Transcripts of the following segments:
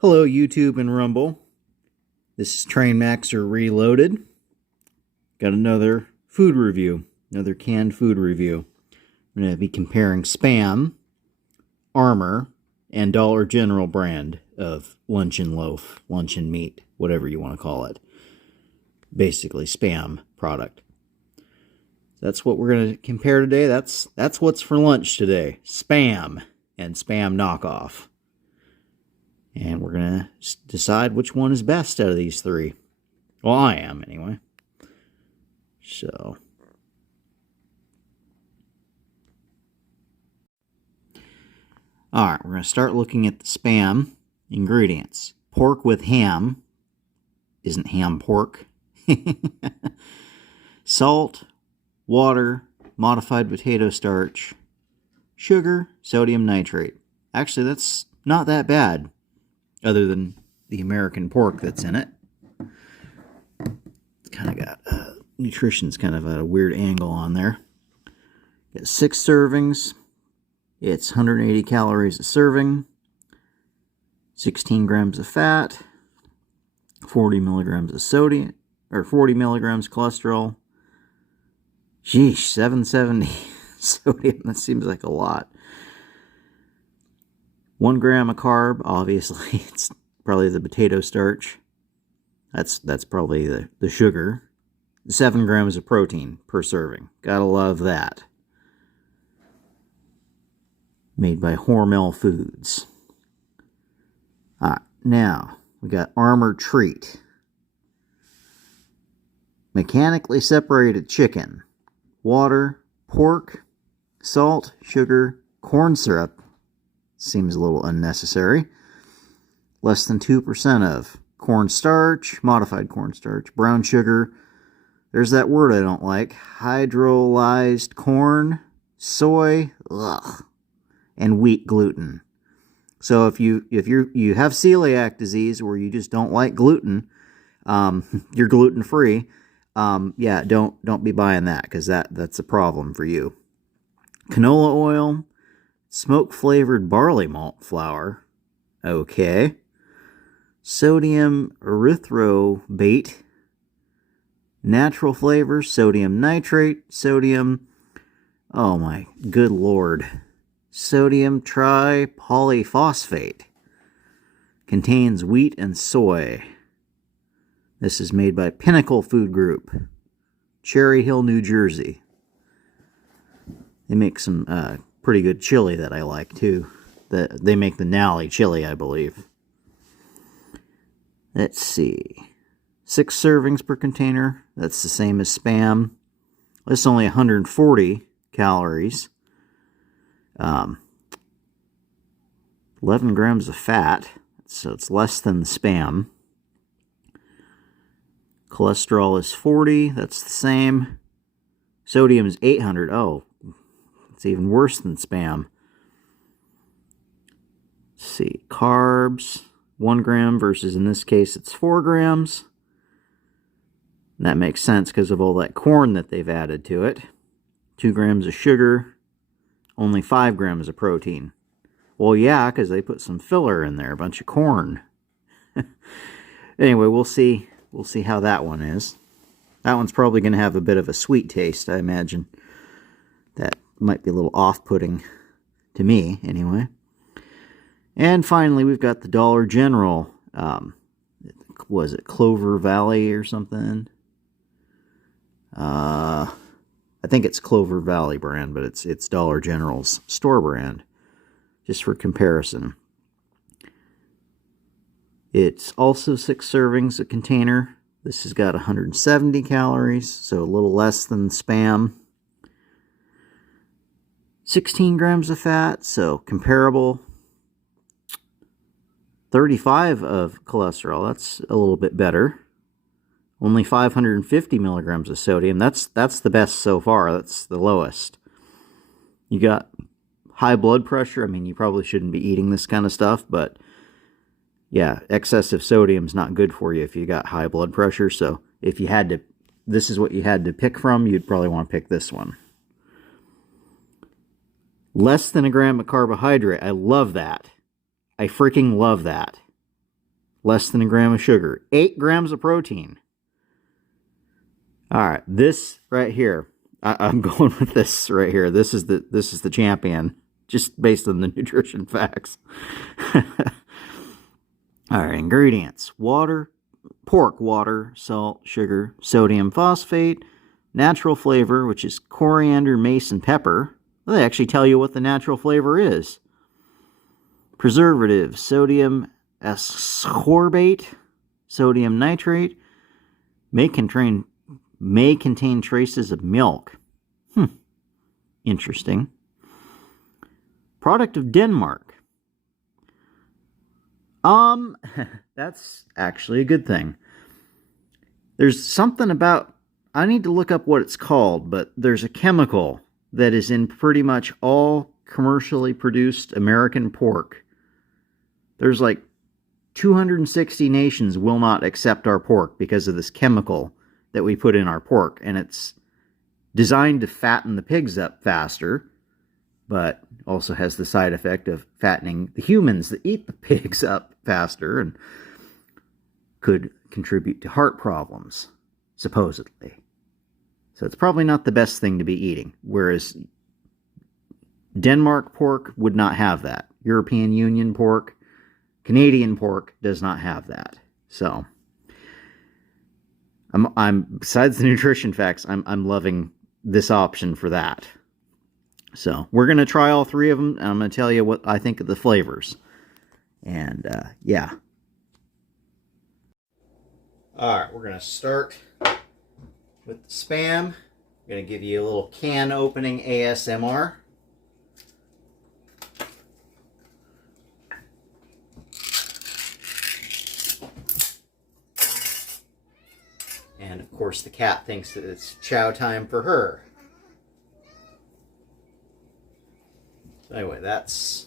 Hello, YouTube and Rumble. This is Train Maxer Reloaded. Got another food review, another canned food review. I'm going to be comparing Spam, Armour, and Dollar General brand of luncheon loaf, luncheon meat, whatever you want to call it. Basically, Spam product. That's what we're going to compare today. That's what's for lunch today. Spam and Spam knockoff. And we're going to decide which one is best out of these three. Well, I am, anyway. So. Alright, we're going to start looking at the Spam ingredients. Pork with ham. Isn't ham pork? Salt, water, modified potato starch, sugar, sodium nitrate. Actually, that's not that bad. Other than the American pork that's in it. It's kind of got, nutrition's kind of at a weird angle on there. Got 6 servings. It's 180 calories a serving. 16 grams of fat. 40 milligrams of sodium, or 40 milligrams cholesterol. Geesh, 770 sodium. That seems like a lot. 1 gram of carb, obviously, it's probably the potato starch. That's probably the sugar. 7 grams of protein per serving. Gotta love that. Made by Hormel Foods. Alright, now we got Armour Treat. Mechanically separated chicken. Water, pork, salt, sugar, corn syrup. Seems a little unnecessary. Less than 2% of cornstarch, modified cornstarch, brown sugar. There's that word I don't like. Hydrolyzed corn, soy, and wheat gluten. So if you have celiac disease where you just don't like gluten, you're gluten free. Yeah, don't be buying that because that's a problem for you. Canola oil. Smoke-flavored barley malt flour. Okay. Sodium erythrobate. Natural flavor. Sodium nitrate. Sodium. Oh my good lord. Sodium tripolyphosphate. Contains wheat and soy. This is made by Pinnacle Food Group. Cherry Hill, New Jersey. They make some pretty good chili that I like too. They make the Nally chili, I believe. Let's see. 6 servings per container. That's the same as Spam. It's only 140 calories. 11 grams of fat. So it's less than the Spam. Cholesterol is 40. That's the same. Sodium is 800. Oh. It's even worse than Spam. Let's see. Carbs, 1 gram versus in this case it's 4 grams. And that makes sense because of all that corn that they've added to it. 2 grams of sugar. Only 5 grams of protein. Well, yeah, because they put some filler in there. A bunch of corn. Anyway, we'll see. We'll see how that one is. That one's probably going to have a bit of a sweet taste, I imagine. That might be a little off-putting to me, anyway. And finally, we've got the Dollar General. Was it Clover Valley or something? I think it's Clover Valley brand, but it's Dollar General's store brand. Just for comparison. It's also 6 servings a container. This has got 170 calories, so a little less than Spam. 16 grams of fat, so comparable. 35 of cholesterol, that's a little bit better. Only 550 milligrams of sodium. That's the best so far. That's the lowest. You got high blood pressure. I mean, you probably shouldn't be eating this kind of stuff, but yeah, excessive sodium's not good for you if you got high blood pressure. So if you had to, this is what you had to pick from, you'd probably want to pick this one. Less than a gram of carbohydrate. I love that. I freaking love that. less than a gram of sugar, 8 grams of protein. All right, this right here, I'm going with this right here. This is the champion, just based on the nutrition facts. All right, ingredients: water, pork water, salt, sugar, sodium phosphate, natural flavor, which is coriander, mace, and pepper. Well, they actually tell you what the natural flavor is. Preservative, sodium ascorbate, sodium nitrate, may contain traces of milk. Interesting. Product of Denmark. That's actually a good thing. There's something about, I need to look up what it's called, but there's a chemical that is in pretty much all commercially produced American pork. There's like 260 nations will not accept our pork because of this chemical that we put in our pork, and it's designed to fatten the pigs up faster, but also has the side effect of fattening the humans that eat the pigs up faster and could contribute to heart problems, supposedly. So it's probably not the best thing to be eating, whereas Denmark pork would not have that. European Union pork, Canadian pork does not have that. So I'm besides the nutrition facts, I'm loving this option for that. So we're going to try all three of them, and I'm going to tell you what I think of the flavors. And yeah. All right, we're going to start with the Spam. I'm going to give you a little can opening ASMR. And of course the cat thinks that it's chow time for her. So anyway, that's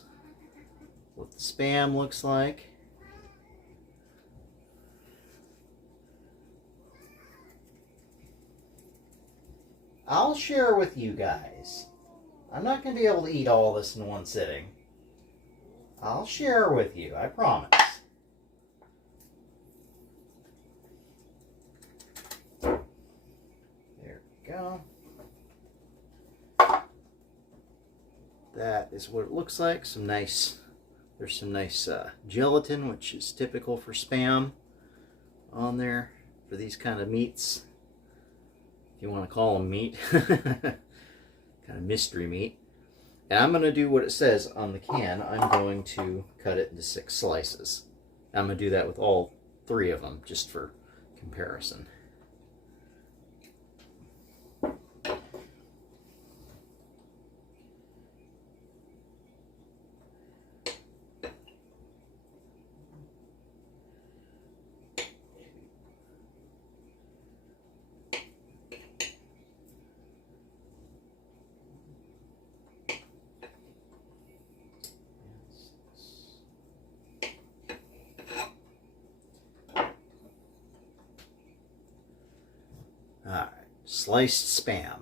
what the Spam looks like. I'll share with you guys. I'm not going to be able to eat all this in one sitting. I'll share with you, I promise. There we go. That is what it looks like. There's some nice gelatin, which is typical for Spam, on there for these kind of meats. If you want to call them meat. Kind of mystery meat. And I'm going to do what it says on the can. I'm going to cut it into 6 slices. I'm going to do that with all 3 of them, just for comparison. Alright, sliced Spam.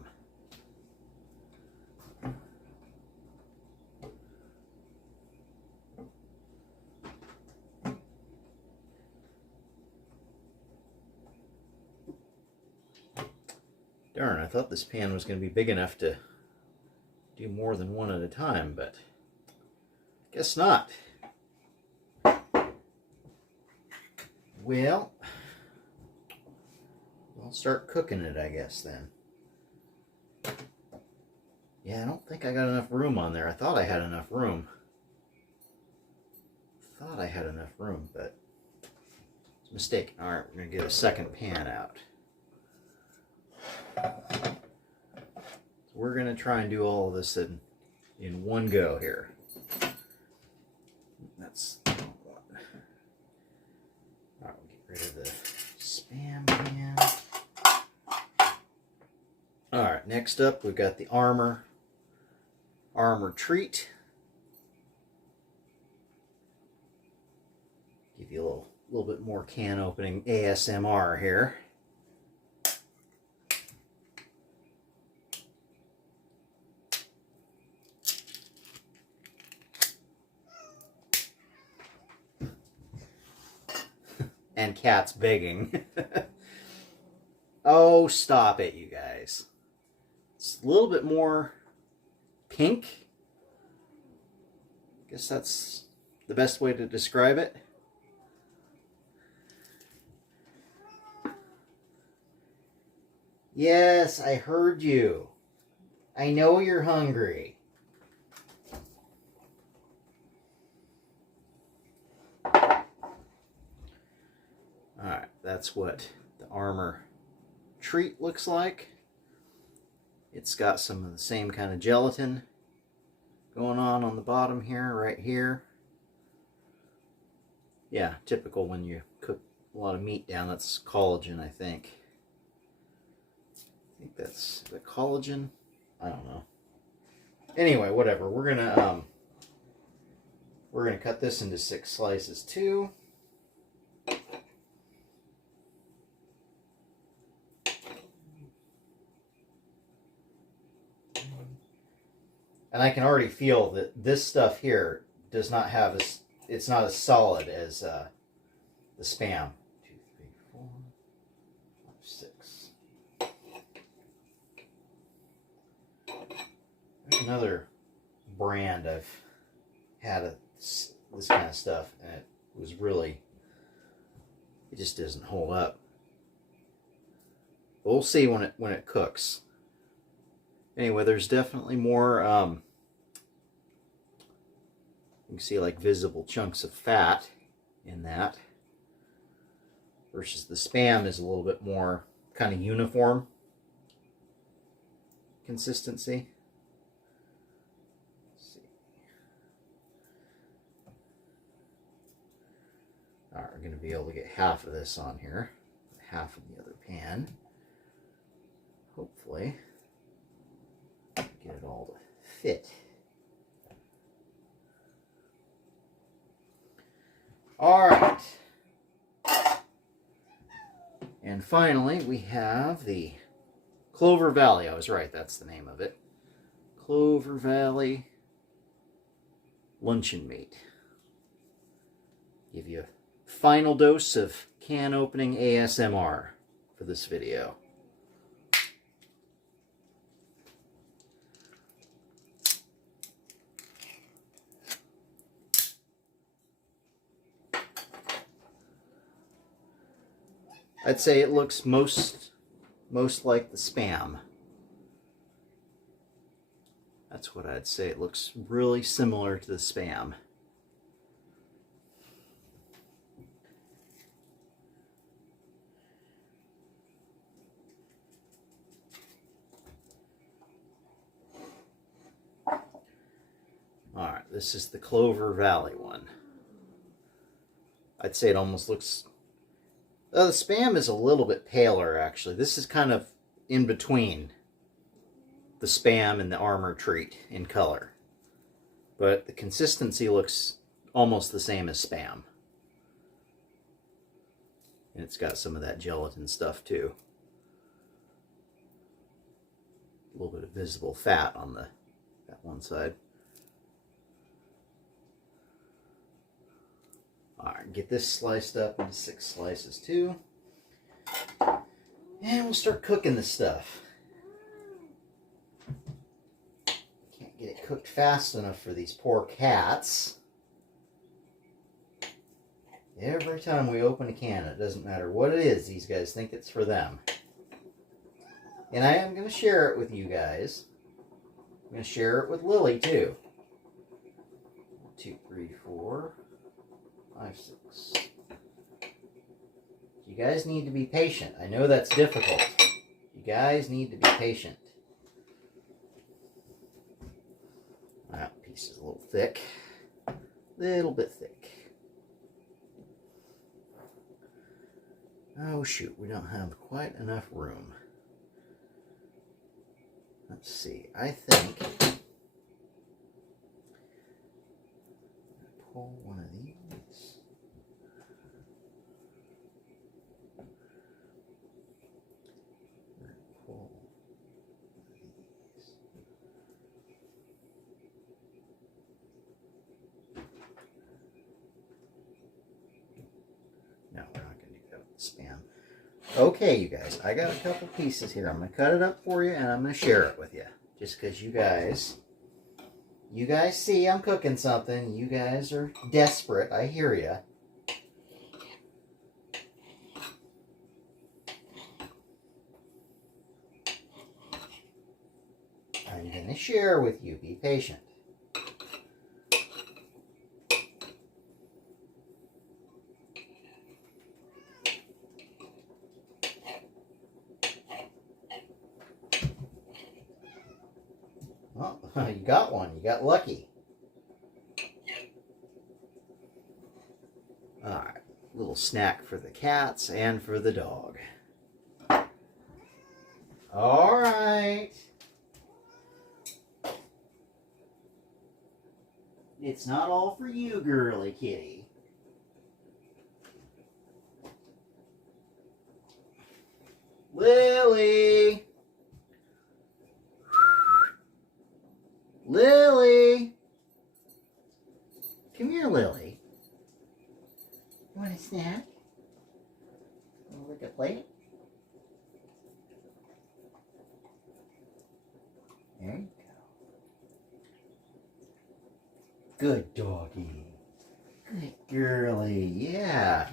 Darn, I thought this pan was going to be big enough to do more than one at a time, but guess not. Well, I'll start cooking it, I guess, then. Yeah, I don't think I got enough room on there. I thought I had enough room. But it's a mistake. All right, we're going to get a second pan out. So we're going to try and do all of this in one go here. That's the wrong one. All right, we'll get rid of the Spam pan. All right, next up we've got the Armour Treat. Give you a little bit more can opening ASMR here. and cats begging. Oh, stop it, you guys. It's a little bit more pink. I guess that's the best way to describe it. Yes, I heard you. I know you're hungry. Alright, that's what the Armor treat looks like. It's got some of the same kind of gelatin going on the bottom here, right here. Yeah, typical when you cook a lot of meat down. That's collagen, I think. I think that's the collagen. I don't know. Anyway, whatever. We're gonna cut this into 6 slices too. And I can already feel that this stuff here does not have it's not as solid as the Spam. 2, 3, 4, 5, 6. There's another brand I've had this kind of stuff, and it was really, it just doesn't hold up. But we'll see when it cooks. Anyway, there's definitely more, you can see like visible chunks of fat in that, versus the Spam is a little bit more kind of uniform consistency. Let's see. All right, we're going to be able to get half of this on here, half of the other pan. Hopefully, get it all to fit. All right. And finally, we have the Clover Valley. I was right, that's the name of it. Clover Valley luncheon meat. Give you a final dose of can opening ASMR for this video. I'd say it looks most like the Spam. That's what I'd say. It looks really similar to the Spam. Alright, this is the Clover Valley one. I'd say it almost looks... the Spam is a little bit paler, actually. This is kind of in between the Spam and the Armor treat in color. But the consistency looks almost the same as Spam. And it's got some of that gelatin stuff, too. A little bit of visible fat on that one side. Alright, get this sliced up into 6 slices too. And we'll start cooking this stuff. Can't get it cooked fast enough for these poor cats. Every time we open a can, it doesn't matter what it is, these guys think it's for them. And I am going to share it with you guys. I'm going to share it with Lily too. 2, 3, 4... 5, 6. You guys need to be patient. I know that's difficult. You guys need to be patient. That piece is a little thick. Little bit thick. Oh shoot, we don't have quite enough room. Let's see, I think pull one of these. Pull these. No, we're not going to do Spam. Okay, you guys, I got a couple pieces here. I'm going to cut it up for you, and I'm going to share it with you. Just because you guys see I'm cooking something. You guys are desperate. I hear you. I'm going to share with you. Be patient. Oh, you got one. You got lucky. Alright, little snack for the cats and for the dog. Alright. It's not all for you, girly kitty. Lily! Lily! Come here, Lily. You want a snack? Want to lick a plate? There you go. Good doggy. Good girly. Yeah.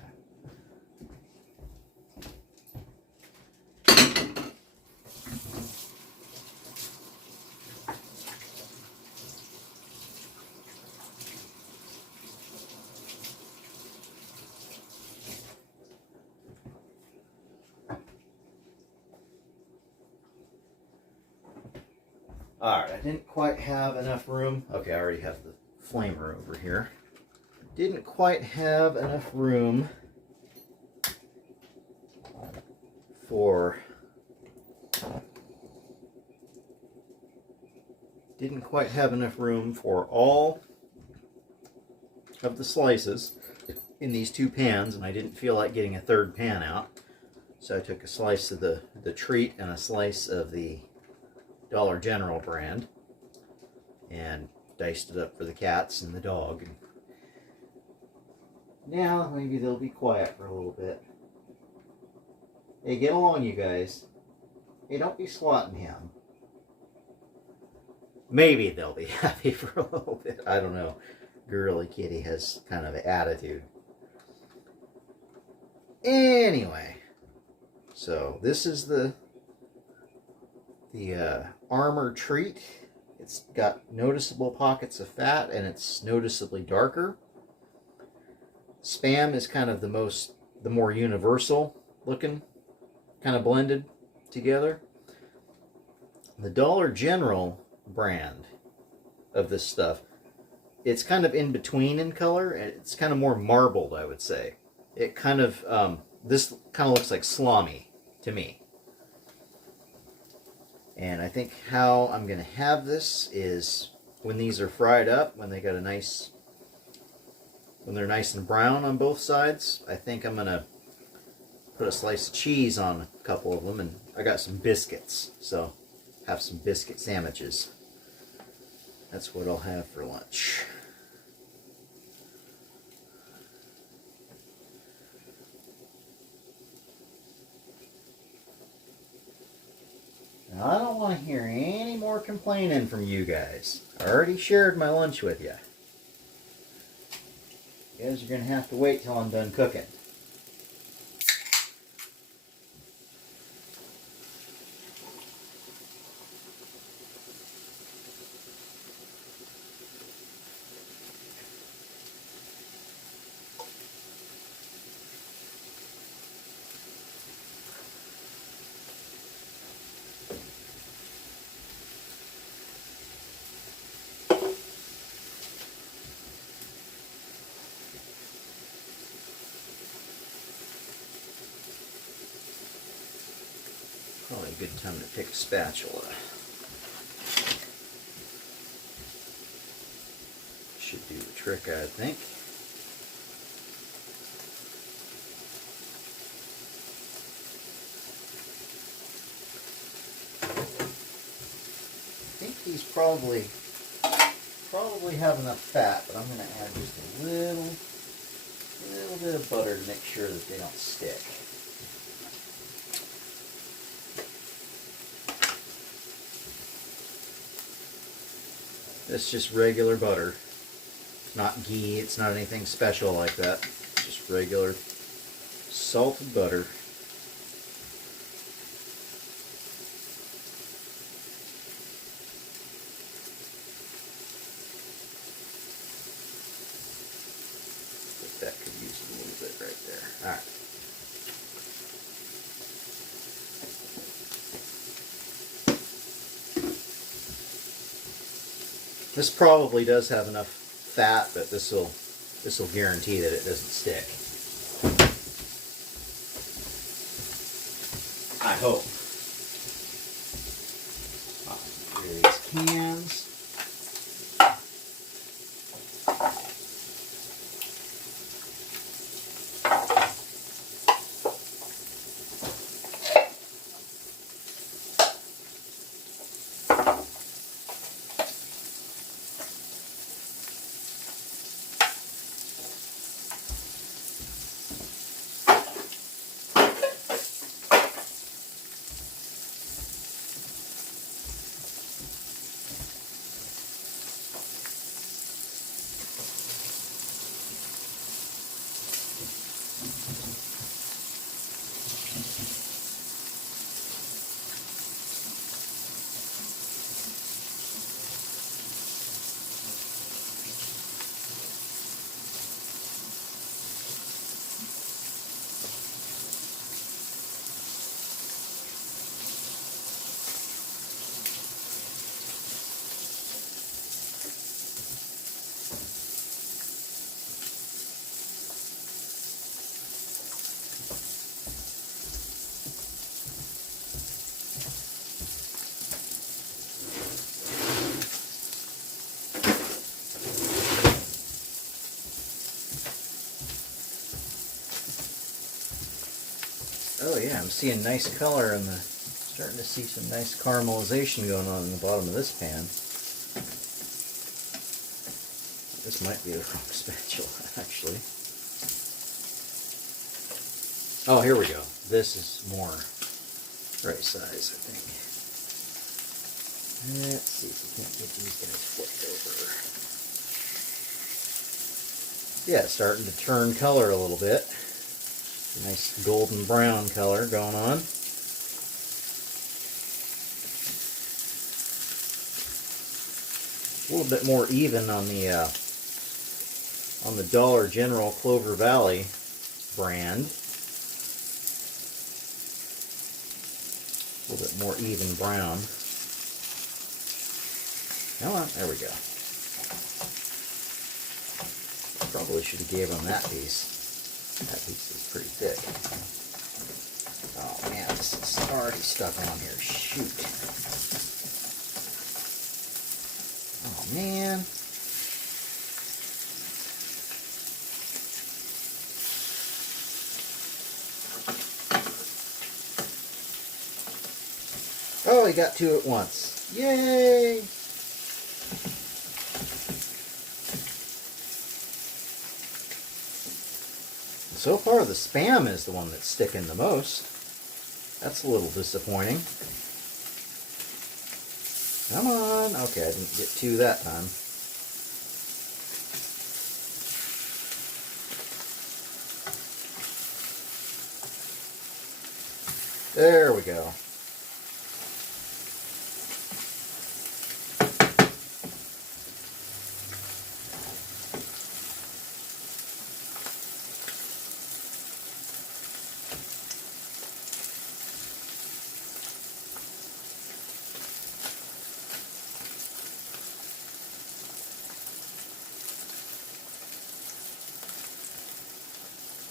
Alright, I didn't quite have enough room. Okay, I already have the flamer over here. Didn't quite have enough room for... Didn't quite have enough room for all of the slices in these two pans, and I didn't feel like getting a third pan out. So I took a slice of the treat and a slice of the Dollar General brand and diced it up for the cats and the dog. Now maybe they'll be quiet for a little bit. Hey, get along, you guys. Hey, don't be swatting him. Maybe they'll be happy for a little bit. I don't know. Girly kitty has kind of an attitude. Anyway, so this is the Armor treat. It's got noticeable pockets of fat and it's noticeably darker. Spam is kind of the more universal looking, kind of blended together. The Dollar General brand of this stuff, it's kind of in between in color, and it's kind of more marbled, I would say. It kind of, this kind of looks like salami to me. And I think how I'm going to have this is when these are fried up, when they got a nice, when they're nice and brown on both sides, I think I'm going to put a slice of cheese on a couple of them, and I got some biscuits, so have some biscuit sandwiches. That's what I'll have for lunch. Now, I don't want to hear any more complaining from you guys. I already shared my lunch with you. You guys are going to have to wait till I'm done cooking. Probably a good time to pick a spatula. Should do the trick, I think. I think these probably have enough fat, but I'm going to add just a little bit of butter to make sure that they don't stick. It's just regular butter. It's not ghee, it's not anything special like that. Just regular salted butter. That could use a little bit right there. Alright. This probably does have enough fat, but this will guarantee that it doesn't stick. I hope. Here are these cans. Oh yeah, I'm seeing nice color in the, starting to see some nice caramelization going on in the bottom of this pan. This might be the wrong spatula, actually. Oh, here we go. This is more right size, I think. Let's see if we can't get these guys flipped over. Yeah, it's starting to turn color a little bit. Nice golden brown color going on. A little bit more even on the Dollar General Clover Valley brand. A little bit more even brown. Come on, there we go. Probably should have gave them that piece. That piece is pretty thick. Oh man, this is already stuck on here. Shoot. Oh man. Oh, he got two at once. Yay! So far, the Spam is the one that's sticking the most. That's a little disappointing. Come on. Okay, I didn't get two that time. There we go.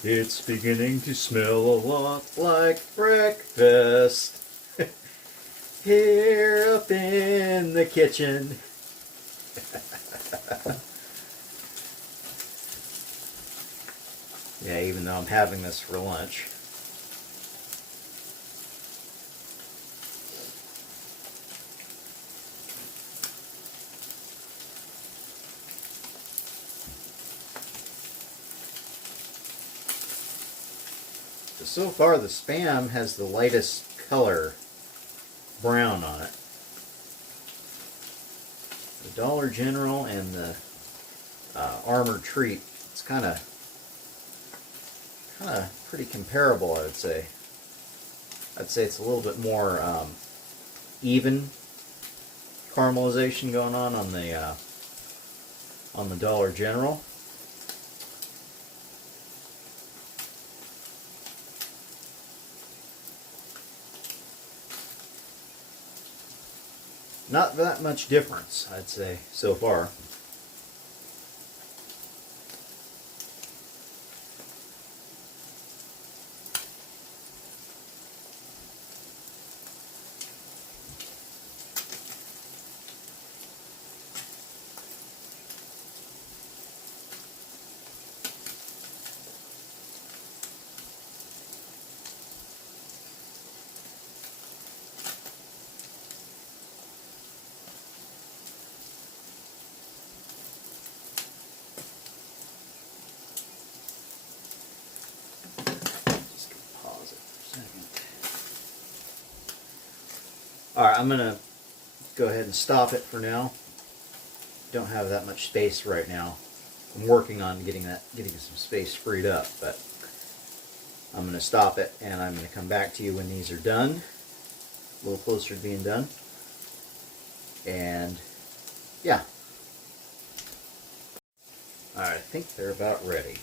It's beginning to smell a lot like breakfast here up in the kitchen. Yeah, even though I'm having this for lunch. So far, the Spam has the lightest color brown on it. The Dollar General and the Armored Treat, it's kind of pretty comparable, I would say. I'd say it's a little bit more even caramelization going on the Dollar General. Not that much difference, I'd say, so far. Alright, I'm going to go ahead and stop it for now. Don't have that much space right now. I'm working on getting some space freed up, but I'm going to stop it and I'm going to come back to you when these are done. A little closer to being done. And yeah. Alright, I think they're about ready.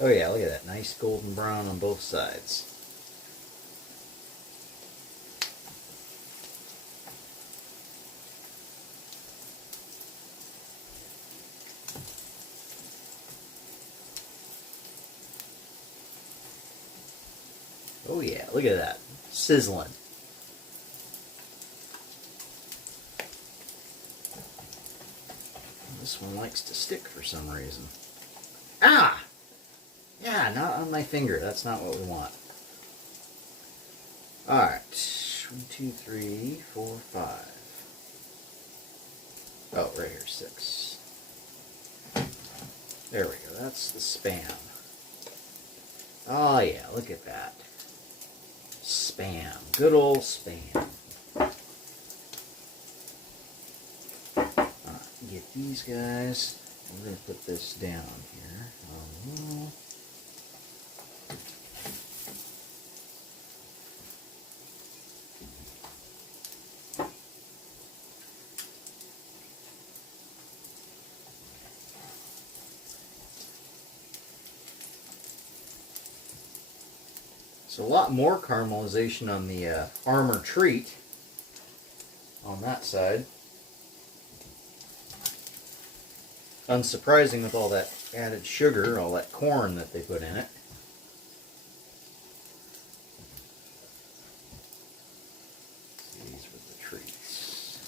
Oh yeah, look at that. Nice golden brown on both sides. Oh yeah, look at that. Sizzling. This one likes to stick for some reason. Ah! Yeah, not on my finger. That's not what we want. Alright. 1, 2, 3, 4, 5. Oh, right here, 6. There we go. That's the Spam. Oh, yeah, look at that. Spam. Good old Spam. Alright, get these guys. We're going to put this down here. Oh, so a lot more caramelization on the Armored Treat on that side. Unsurprising with all that added sugar, all that corn that they put in it. These were the treats.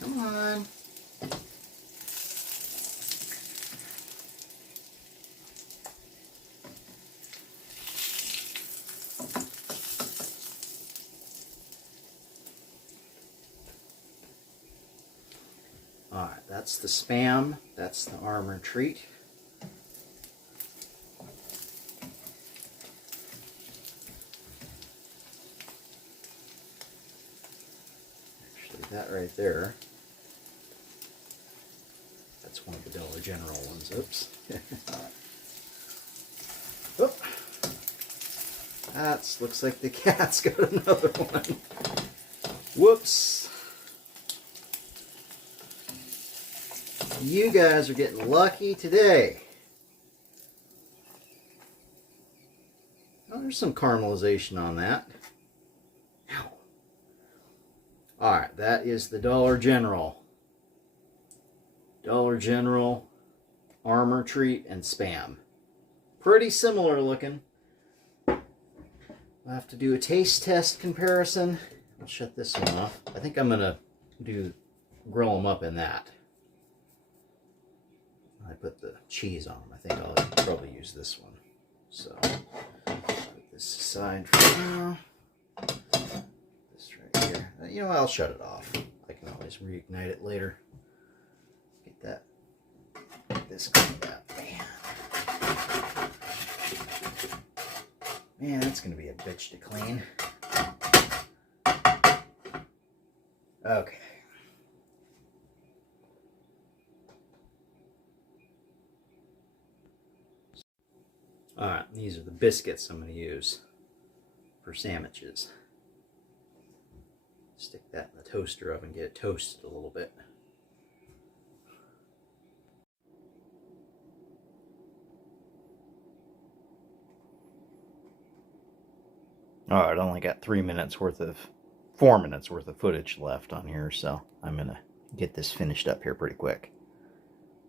Come on. Alright, that's the Spam, that's the Armored Treat. Actually, that right there, that's one of the Dollar General ones. Oops. Oh. That looks like the cat's got another one. Whoops. You guys are getting lucky today. Oh, there's some caramelization on that. Ow. Alright, that is the Dollar General. Dollar General, Armored Treat, and Spam. Pretty similar looking. I'll have to do a taste test comparison. I'll shut this one off. I think I'm going to grill them up in that. I put the cheese on them. I think I'll probably use this one. So, put this aside for now. This You know, I'll shut it off. I can always reignite it later. Get this cleaned up. Man, that's going to be a bitch to clean. Okay. Alright, these are the biscuits I'm going to use for sandwiches. Stick that in the toaster oven, get it toasted a little bit. Alright, I only got 4 minutes worth of footage left on here, so I'm going to get this finished up here pretty quick.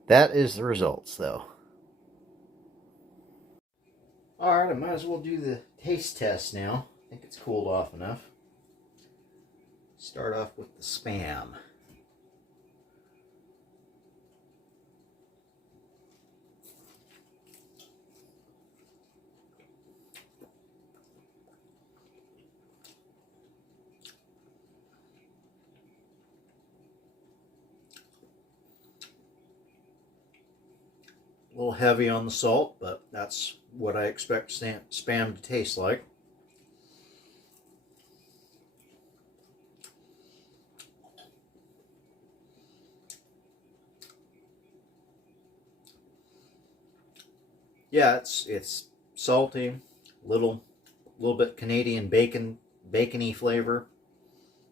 That is the results, though. Alright, I might as well do the taste test now. I think it's cooled off enough. Start off with the Spam. A little heavy on the salt, but that's what I expect Spam to taste like. Yeah, it's salty, little bit Canadian bacony flavor.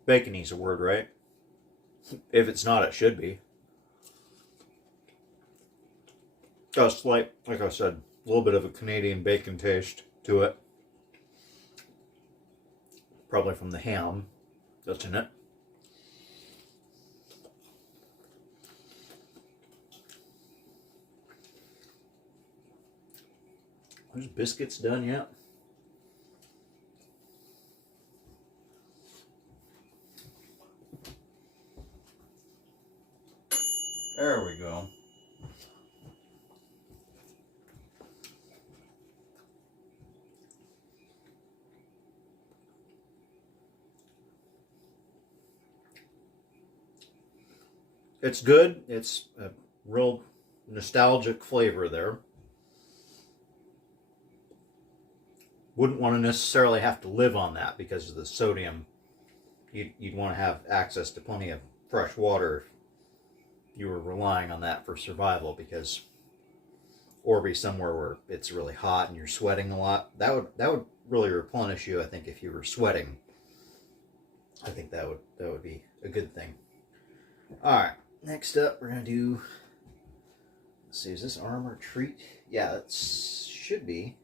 Bacony's a word, right? If it's not, it should be. Got a slight, like I said, a little bit of a Canadian bacon taste to it. Probably from the ham that's in it. There's biscuits done yet. There we go. It's good. It's a real nostalgic flavor there. Wouldn't want to necessarily have to live on that because of the sodium. You'd want to have access to plenty of fresh water if you were relying on that for survival, because or be somewhere where it's really hot and you're sweating a lot. That would really replenish you, I think, if you were sweating. I think that would be a good thing. Alright, next up we're gonna do, let's see, is this Armor Treat? Yeah, that should be.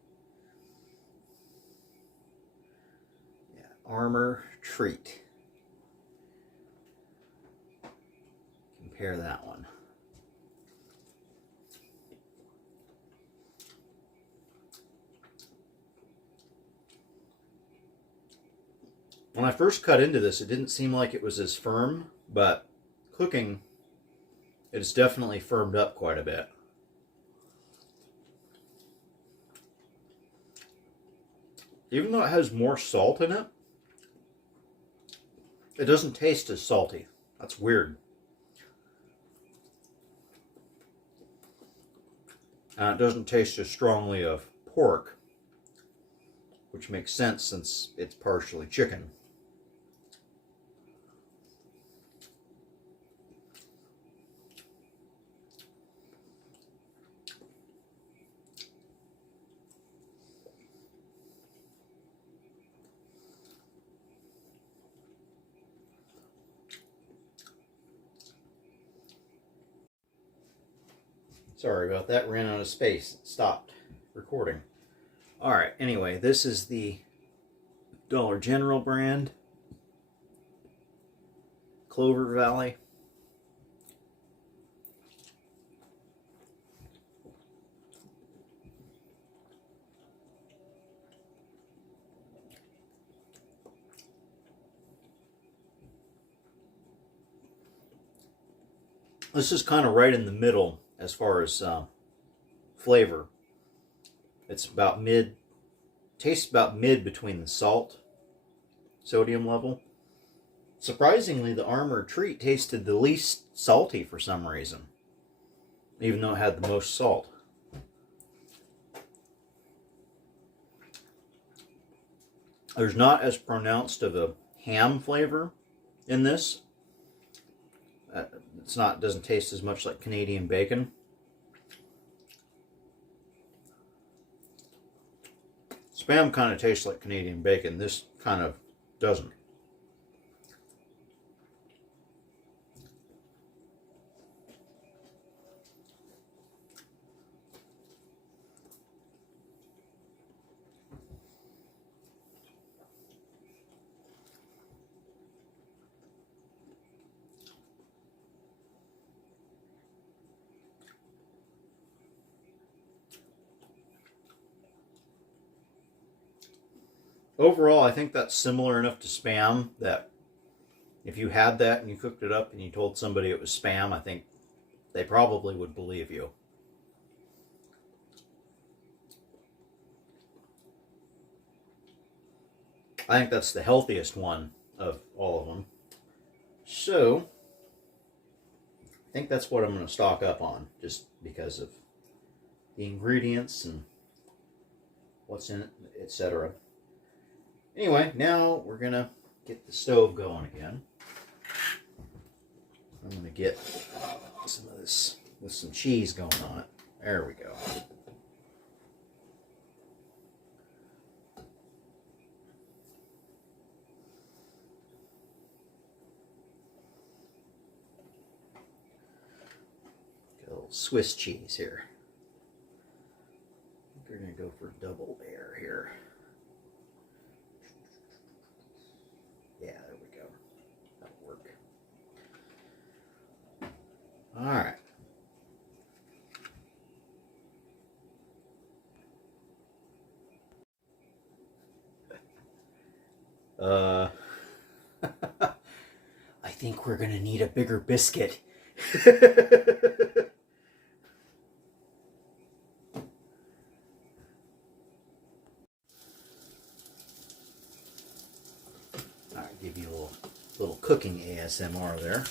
Armor Treat. Compare that one. When I first cut into this, it didn't seem like it was as firm, but cooking, it's definitely firmed up quite a bit. Even though it has more salt in it, it doesn't taste as salty. That's weird. And it doesn't taste as strongly of pork, which makes sense since it's partially chicken. Sorry about that, ran out of space. Stopped recording. Alright, anyway, this is the Dollar General brand. Clover Valley. This is kind of right in the middle as far as flavor. It's about mid, tastes about mid between the salt, sodium level. Surprisingly, the Armored Treat tasted the least salty for some reason, even though it had the most salt. There's not as pronounced of a ham flavor in this. Doesn't taste as much like Canadian bacon. Spam kind of tastes like Canadian bacon. This kind of doesn't. Overall, I think that's similar enough to Spam that if you had that and you cooked it up and you told somebody it was Spam, I think they probably would believe you. I think that's the healthiest one of all of them. So, I think that's what I'm going to stock up on, just because of the ingredients and what's in it, etc. Anyway, now we're going to get the stove going again. I'm going to get some of this with some cheese going on it. There we go. Get a little Swiss cheese here. I think we're going to go for double layer here. Yeah, there we go. That'll work. All right. I think we're gonna need a bigger biscuit. I'll give you a little cooking ASMR there.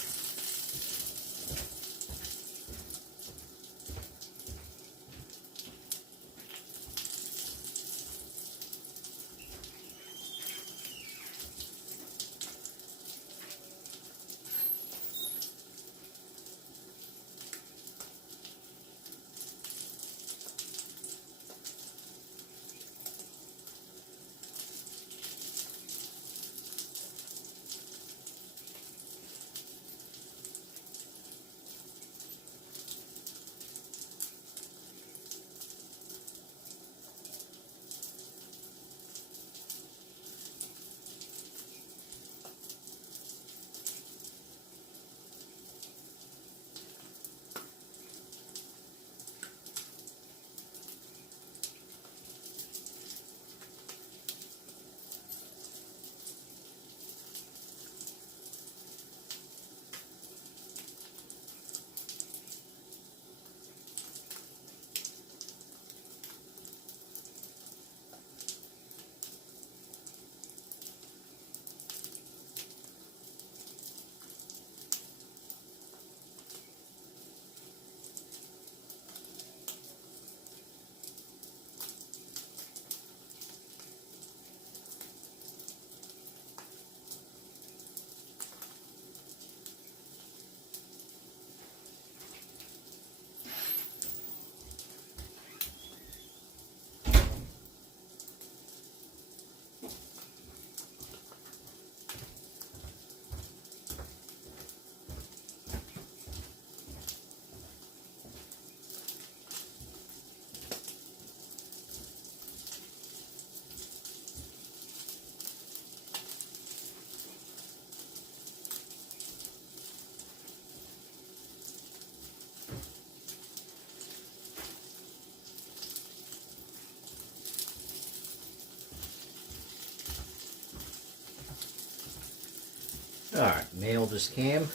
Alright, mail just came.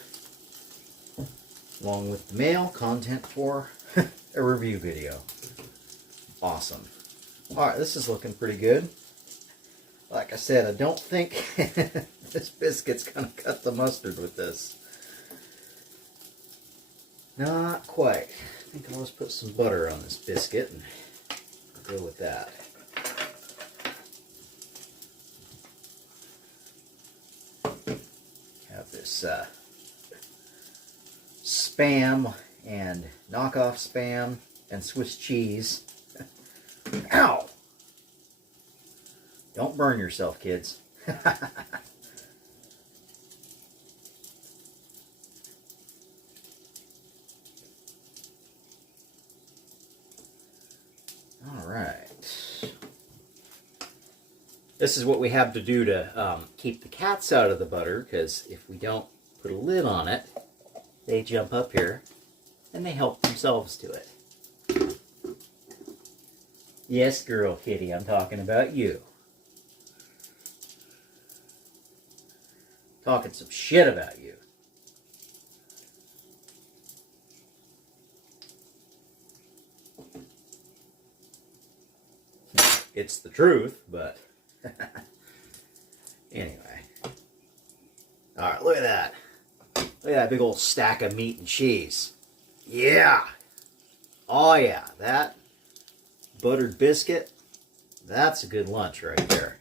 Along with the mail, content for a review video. Awesome. Alright, this is looking pretty good. Like I said, I don't think this biscuit's going to cut the mustard with this. Not quite. I think I'll just put some butter on this biscuit and go with that. Have this Spam and knockoff Spam and Swiss cheese. Ow! Don't burn yourself, kids. Alright. This is what we have to do to keep the cats out of the butter, because if we don't put a lid on it, they jump up here and they help themselves to it. Yes, girl kitty, I'm talking about you. Talking some shit about you. It's the truth, but anyway. Alright, look at that. Look at that big old stack of meat and cheese. Yeah! Oh yeah, that buttered biscuit, that's a good lunch right there.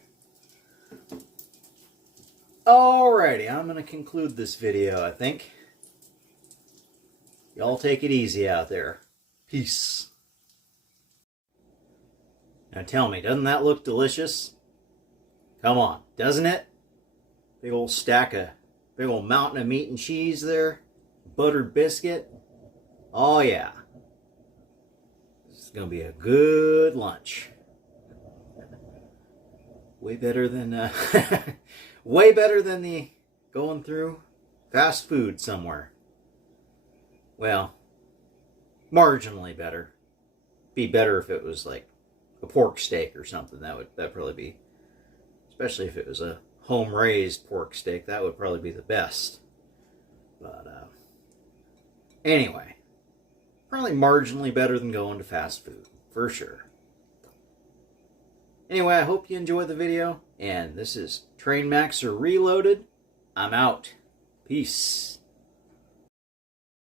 Alrighty, I'm going to conclude this video, I think. Y'all take it easy out there. Peace. Now tell me, doesn't that look delicious? Come on, doesn't it? Big old stack of, big old mountain of meat and cheese there. Buttered biscuit. Oh yeah. This is going to be a good lunch. Way better than, way better than the going through fast food somewhere. Well, marginally better. Be better if it was like a pork steak or something. That'd probably be, especially if it was a home-raised pork steak, that would probably be the best. But anyway, probably marginally better than going to fast food, for sure. Anyway, I hope you enjoyed the video, and this is Train Maxer Reloaded. I'm out. Peace.